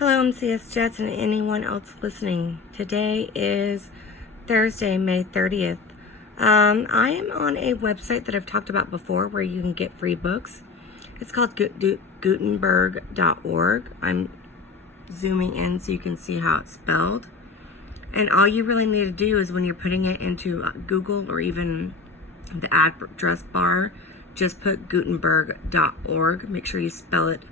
Hello, MCS Jets and anyone else listening. Today is Thursday, May 30th. I am on a website that I've talked about before where you can get free books. It's called Gutenberg.org. I'm zooming in so you can see how it's spelled. And all you really need to do is when you're putting it into Google or even the address bar, just put Gutenberg.org. Make sure you spell it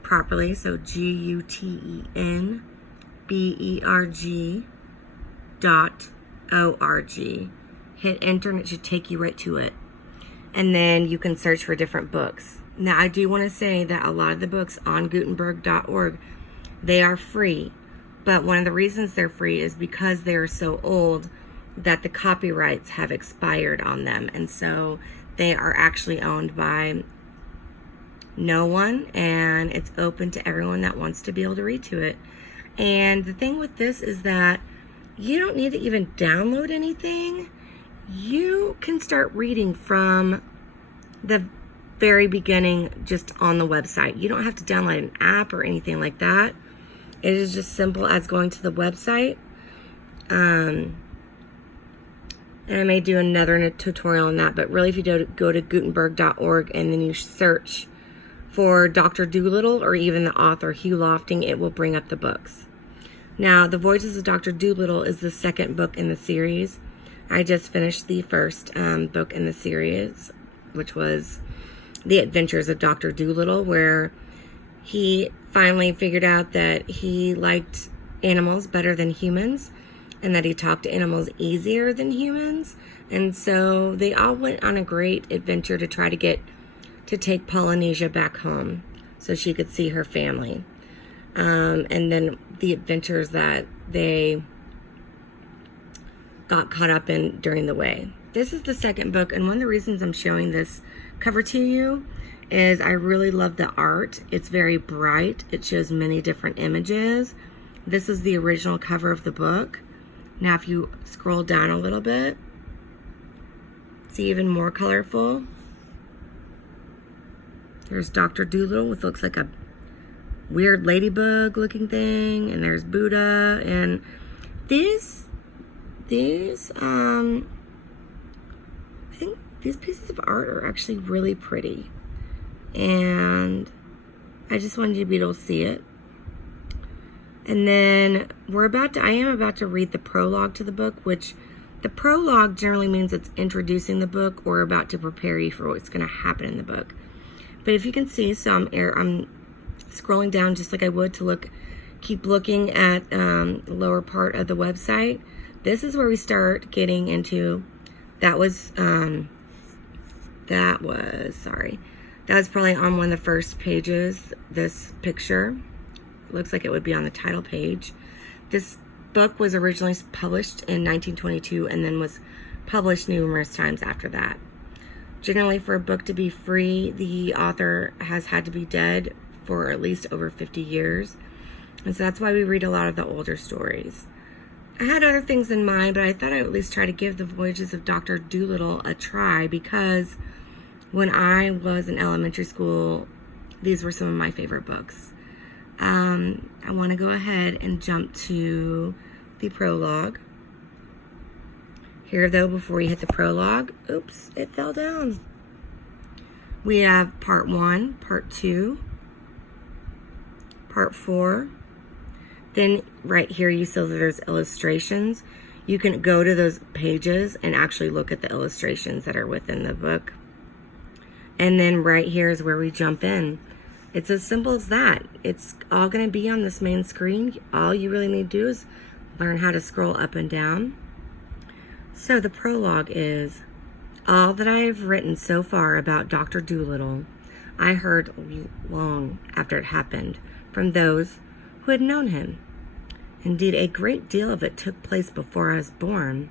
properly. So GUTENBERG.org. Hit enter and it should take you right to it. And then you can search for different books. Now, I do want to say that a lot of the books on Gutenberg.org, they are free. But one of the reasons they're free is because they are so old that the copyrights have expired on them. And so they are actually owned by no one, and it's open to everyone that wants to be able to read to it. And the thing with this is that you don't need to even download anything. You can start reading from the very beginning just on the website. You don't have to download an app or anything like that. It is just simple as going to the website. And I may do another tutorial on that, but really if you go to Gutenberg.org and then you search for Dr. Doolittle or even the author Hugh Lofting, it will bring up the books. Now, The Voyages of Dr. Doolittle is the second book in the series. I just finished the first book in the series, which was The Adventures of Dr. Doolittle, where he finally figured out that he liked animals better than humans and that he talked to animals easier than humans. And so they all went on a great adventure to try to take Polynesia back home so she could see her family. And then the adventures that they got caught up in during the way. This is the second book, and one of the reasons I'm showing this cover to you is I really love the art. It's very bright. It shows many different images. This is the original cover of the book. Now if you scroll down a little bit, it's even more colorful. There's Dr. Doolittle, which looks like a weird ladybug looking thing, and there's Buddha, and these I think these pieces of art are actually really pretty, and I just wanted you to be able to see it. And then I am about to read the prologue to the book, which the prologue generally means it's introducing the book or about to prepare you for what's going to happen in the book. But if you can see, so I'm scrolling down just like I would to keep looking at the lower part of the website. This is where we start getting into, that was probably on one of the first pages, this picture. It looks like it would be on the title page. This book was originally published in 1922 and then was published numerous times after that. Generally, for a book to be free, the author has had to be dead for at least over 50 years. And so that's why we read a lot of the older stories. I had other things in mind, but I thought I'd at least try to give The Voyages of Dr. Doolittle a try, because when I was in elementary school, these were some of my favorite books. I want to go ahead and jump to the prologue. Here, though, before we hit the prologue, oops, it fell down. We have part 1, part 2, part 4. Then right here, you see that there's illustrations. You can go to those pages and actually look at the illustrations that are within the book. And then right here is where we jump in. It's as simple as that. It's all going to be on this main screen. All you really need to do is learn how to scroll up and down. So the prologue is, all that I have written so far about Dr. Doolittle, I heard long after it happened from those who had known him. Indeed, a great deal of it took place before I was born.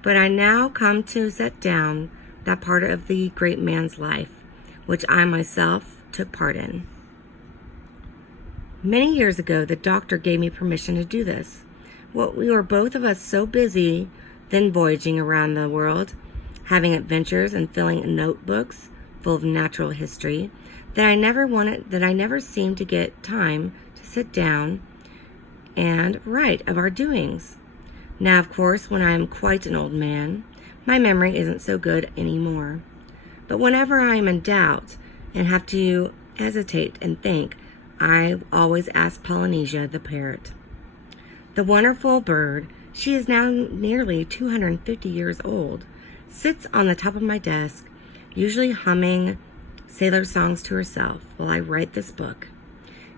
But I now come to set down that part of the great man's life, which I myself took part in. Many years ago, the doctor gave me permission to do this. Well, we were both of us so busy then voyaging around the world, having adventures and filling notebooks full of natural history, that I never seemed to get time to sit down and write of our doings. Now, of course, when I am quite an old man, my memory isn't so good anymore. But whenever I am in doubt and have to hesitate and think, I always ask Polynesia the parrot. The wonderful bird, she is now nearly 250 years old, sits on the top of my desk, usually humming sailor songs to herself while I write this book.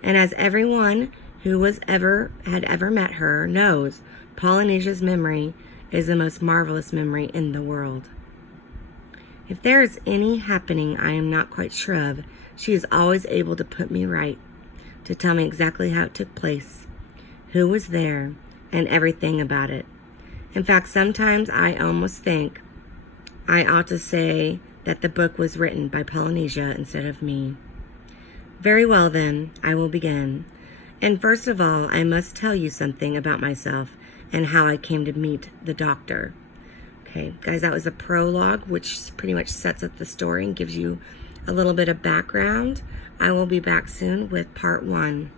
And as everyone who had ever met her knows, Polynesia's memory is the most marvelous memory in the world. If there is any happening I am not quite sure of, she is always able to put me right, to tell me exactly how it took place, who was there, and everything about it. In fact, sometimes I almost think I ought to say that the book was written by Polynesia instead of me. Very well then, I will begin. And first of all, I must tell you something about myself and how I came to meet the doctor. Okay, guys, that was a prologue, which pretty much sets up the story and gives you a little bit of background. I will be back soon with part 1.